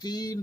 3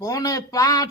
4.25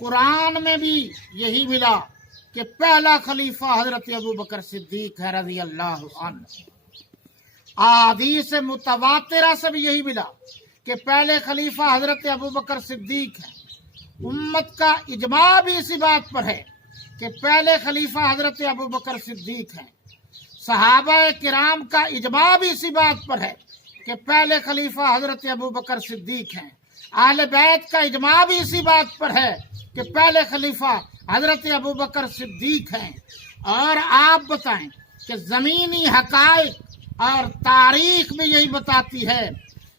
قرآن میں بھی یہی ملا کہ پہلا خلیفہ حضرت ابو بکر صدیق ہے رضی اللہ عنہ. احادیث متواترہ سے بھی یہی ملا کہ پہلے خلیفہ حضرت ابو بکر صدیق ہے. امت کا اجماع بھی اسی بات پر ہے کہ پہلے خلیفہ حضرت ابو بکر صدیق ہیں. صحابہ کرام کا اجماع بھی اسی بات پر ہے کہ پہلے خلیفہ حضرت ابو بکر صدیق ہیں. اہل بیت کا اجماع بھی اسی بات پر ہے کہ پہلے خلیفہ حضرت ابو بکر صدیق ہیں. اور آپ بتائیں کہ زمینی حقائق اور تاریخ بھی یہی بتاتی ہے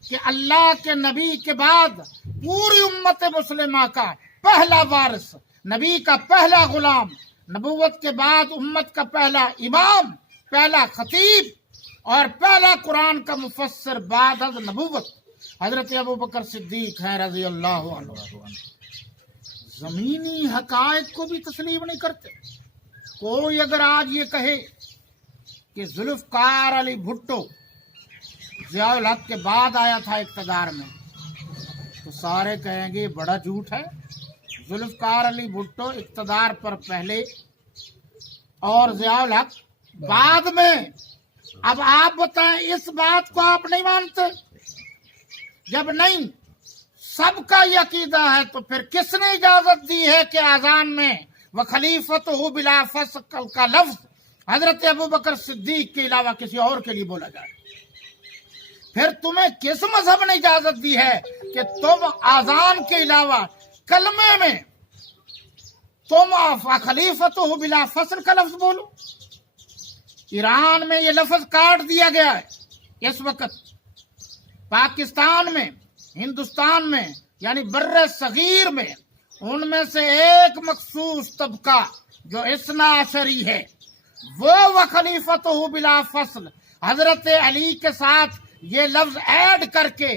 کہ اللہ کے نبی کے بعد پوری امت مسلمہ کا پہلا وارث، نبی کا پہلا غلام، نبوت کے بعد امت کا پہلا امام، پہلا خطیب اور پہلا قرآن کا مفسر بعد از نبوت حضرت ابو بکر صدیق ہے رضی اللہ عنہ. زمینی حقائق کو بھی تسلیم نہیں کرتے. کوئی اگر آج یہ کہے کہ ذوالفقار علی بھٹو ضیاء الحق کے بعد آیا تھا اقتدار میں، تو سارے کہیں گے بڑا جھوٹ ہے. ذوالفقار علی بھٹو اقتدار پر پہلے اور ضیاء الحق بعد میں. اب آپ بتائیں اس بات کو آپ نہیں مانتے؟ جب نہیں سب کا یہ عقیدہ ہے تو پھر کس نے اجازت دی ہے کہ اذان میں وخلیفتہ بلا فسق کا لفظ حضرت ابو بکر صدیق کے علاوہ کسی اور کے لیے بولا جائے؟ پھر تمہیں کس مذہب نے اجازت دی ہے کہ تم اذان کے علاوہ کلمے میں تم خلیفتہ بلا فصل کا لفظ بولو؟ ایران میں یہ لفظ کاٹ دیا گیا ہے اس وقت. پاکستان میں، ہندوستان میں یعنی بر صغیر میں ان میں سے ایک مخصوص طبقہ جو اثنا عشری ہے وہ وخلیفتہ بلا فصل حضرت علی کے ساتھ یہ لفظ ایڈ کر کے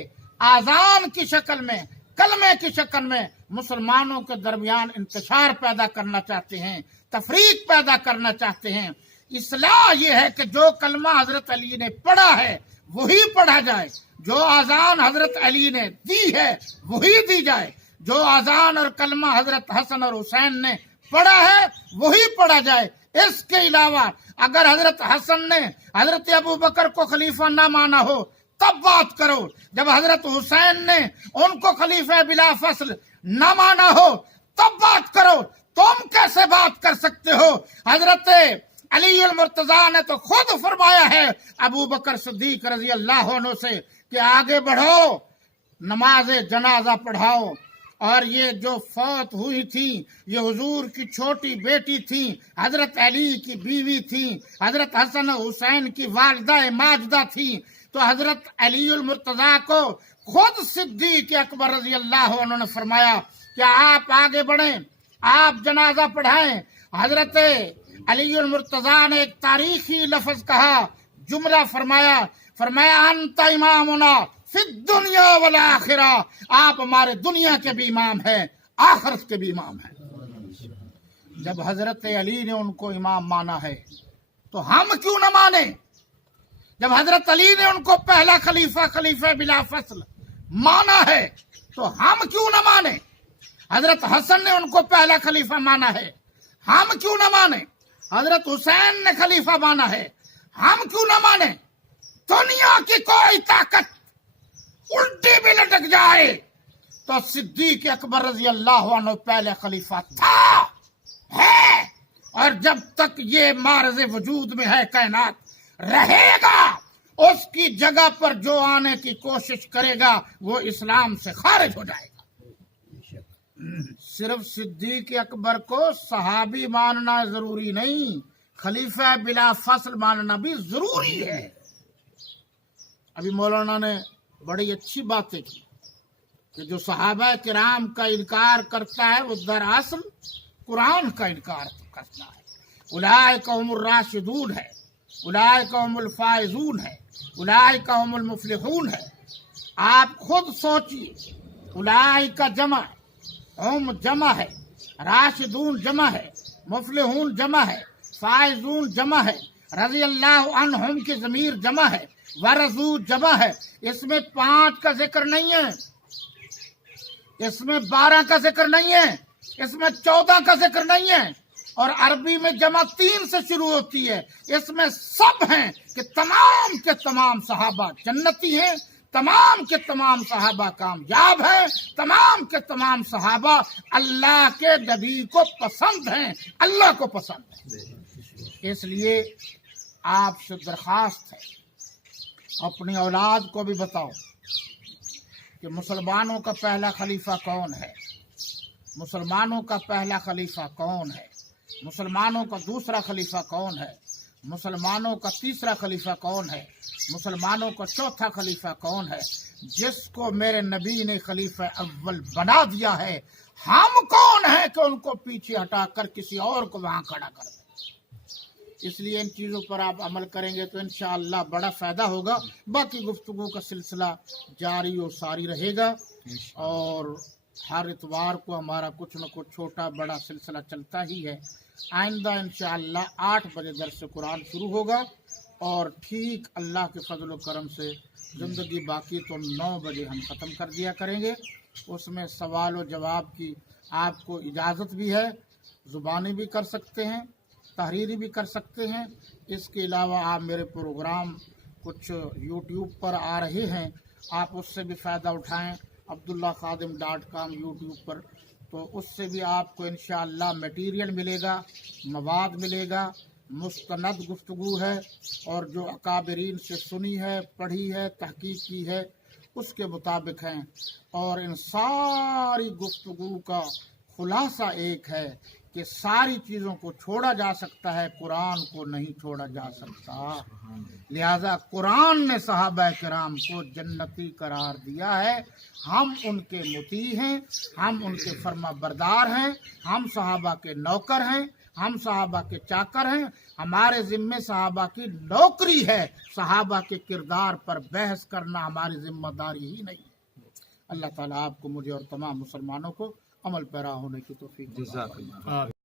اذان کی شکل میں، کلمے کی شکل میں مسلمانوں کے درمیان انتشار پیدا کرنا چاہتے ہیں، تفریق پیدا کرنا چاہتے ہیں. اصلاح یہ ہے کہ جو کلمہ حضرت علی نے پڑھا ہے وہی پڑھا جائے، جو اذان حضرت علی نے دی ہے وہی دی جائے، جو اذان اور کلمہ حضرت حسن اور حسین نے پڑھا ہے وہی پڑھا جائے. اس کے علاوہ اگر حضرت حسن نے حضرت ابو بکر کو خلیفہ نہ مانا ہو تب بات کرو، جب حضرت حسین نے ان کو خلیفہ بلا فصل نہ مانا ہو تب بات کرو. تم کیسے بات کر سکتے ہو؟ حضرت علی المرتضیٰ نے تو خود فرمایا ہے ابو بکر صدیق رضی اللہ عنہ سے کہ آگے بڑھو، نماز جنازہ پڑھاؤ. اور یہ جو فوت ہوئی تھی یہ حضور کی چھوٹی بیٹی تھی، حضرت علی کی بیوی تھی، حضرت حسن حسین کی والدہ ماجدہ تھی. تو حضرت علی المرتضیٰ کو خود صدیق اکبر رضی اللہ عنہ نے فرمایا کہ آپ آگے بڑھیں، آپ جنازہ پڑھائیں. حضرت علی المرتضیٰ نے ایک تاریخی لفظ کہا، جملہ فرمایا انت امامنا فی الدنیا والآخرہ، آپ ہمارے دنیا کے بھی امام ہیں، آخرت کے بھی امام ہیں. جب حضرت علی نے ان کو امام مانا ہے تو ہم کیوں نہ مانیں؟ جب حضرت علی نے ان کو پہلا خلیفہ بلا فصل مانا ہے تو ہم کیوں نہ مانیں؟ حضرت حسن نے ان کو پہلا خلیفہ مانا ہے، ہم کیوں نہ مانیں؟ حضرت حسین نے خلیفہ مانا ہے، ہم کیوں نہ مانیں؟ دنیا کی کوئی طاقت الٹی بھی لٹک جائے تو صدیق اکبر رضی اللہ عنہ پہلے خلیفہ تھا، ہے، اور جب تک یہ معرض وجود میں ہے کائنات رہے گا. اس کی جگہ پر جو آنے کی کوشش کرے گا وہ اسلام سے خارج ہو جائے گا. صرف صدیق اکبر کو صحابی ماننا ضروری نہیں، خلیفہ بلا فصل ماننا بھی ضروری ہے. ابھی مولانا نے بڑی اچھی باتیں کی کہ جو صحابہ کرام کا انکار کرتا ہے وہ دراصل قرآن کا انکار کرتا ہے. اولئک هم الراشدون ہے، اولئک هم الفائزون ہے، اولئک هم المفلحون ہے. آپ خود سوچئے، اولئک جمع ہم جمع ہے، راشدون جمع ہے، مفلحون جمع ہے، فائزون جمع ہے، رضی اللہ عنہم کی ضمیر جمع ہے، ورضو جمع ہے. اس میں 5 کا ذکر نہیں ہے، اس میں 12 کا ذکر نہیں ہے، اس میں 14 کا ذکر نہیں ہے، اور عربی میں جمع 3 سے شروع ہوتی ہے. اس میں سب ہیں کہ تمام کے تمام صحابہ جنتی ہیں، تمام کے تمام صحابہ کامیاب ہیں، تمام کے تمام صحابہ اللہ کے نبی کو پسند ہیں، اللہ کو پسند ہیں. اس لیے آپ سے درخواست ہے، اپنی اولاد کو بھی بتاؤ کہ مسلمانوں کا پہلا خلیفہ کون ہے، مسلمانوں کا پہلا خلیفہ کون ہے، مسلمانوں کا دوسرا خلیفہ کون ہے، مسلمانوں کا تیسرا خلیفہ کون ہے، مسلمانوں کا چوتھا خلیفہ کون ہے. جس کو میرے نبی نے خلیفہ اول بنا دیا ہے، ہم کون ہیں کہ ان کو پیچھے ہٹا کر کسی اور کو وہاں کھڑا کر دیں. اس لیے ان چیزوں پر آپ عمل کریں گے تو انشاءاللہ بڑا فائدہ ہوگا. باقی گفتگو کا سلسلہ جاری و ساری رہے گا، اور ہر اتوار کو ہمارا کچھ نہ کچھ چھوٹا بڑا سلسلہ چلتا ہی ہے. آئندہ انشاءاللہ 8 بجے درس قرآن شروع ہوگا، اور ٹھیک اللہ کے فضل و کرم سے زندگی باقی تو 9 بجے ہم ختم کر دیا کریں گے. اس میں سوال و جواب کی آپ کو اجازت بھی ہے، زبانی بھی کر سکتے ہیں، تحریری بھی کر سکتے ہیں. اس کے علاوہ آپ میرے پروگرام کچھ یوٹیوب پر آ رہے ہیں، آپ اس سے بھی فائدہ اٹھائیں. abdullahkhadim.com یوٹیوب پر، تو اس سے بھی آپ کو انشاءاللہ میٹیریل ملے گا، مواد ملے گا، مستند گفتگو ہے، اور جو اکابرین سے سنی ہے، پڑھی ہے، تحقیق کی ہے، اس کے مطابق ہیں. اور ان ساری گفتگو کا خلاصہ ایک ہے کہ ساری چیزوں کو چھوڑا جا سکتا ہے، قرآن کو نہیں چھوڑا جا سکتا. لہذا قرآن نے صحابہ کرام کو جنتی قرار دیا ہے، ہم ان کے مطیع ہیں، ہم ان کے فرما بردار ہیں، ہم صحابہ کے نوکر ہیں، ہم صحابہ کے چاکر ہیں. ہمارے ذمے صحابہ کی نوکری ہے، صحابہ کے کردار پر بحث کرنا ہماری ذمہ داری ہی نہیں. اللہ تعالیٰ آپ کو، مجھے اور تمام مسلمانوں کو عمل پیرا ہونے کی توفیق عطا فرمائے.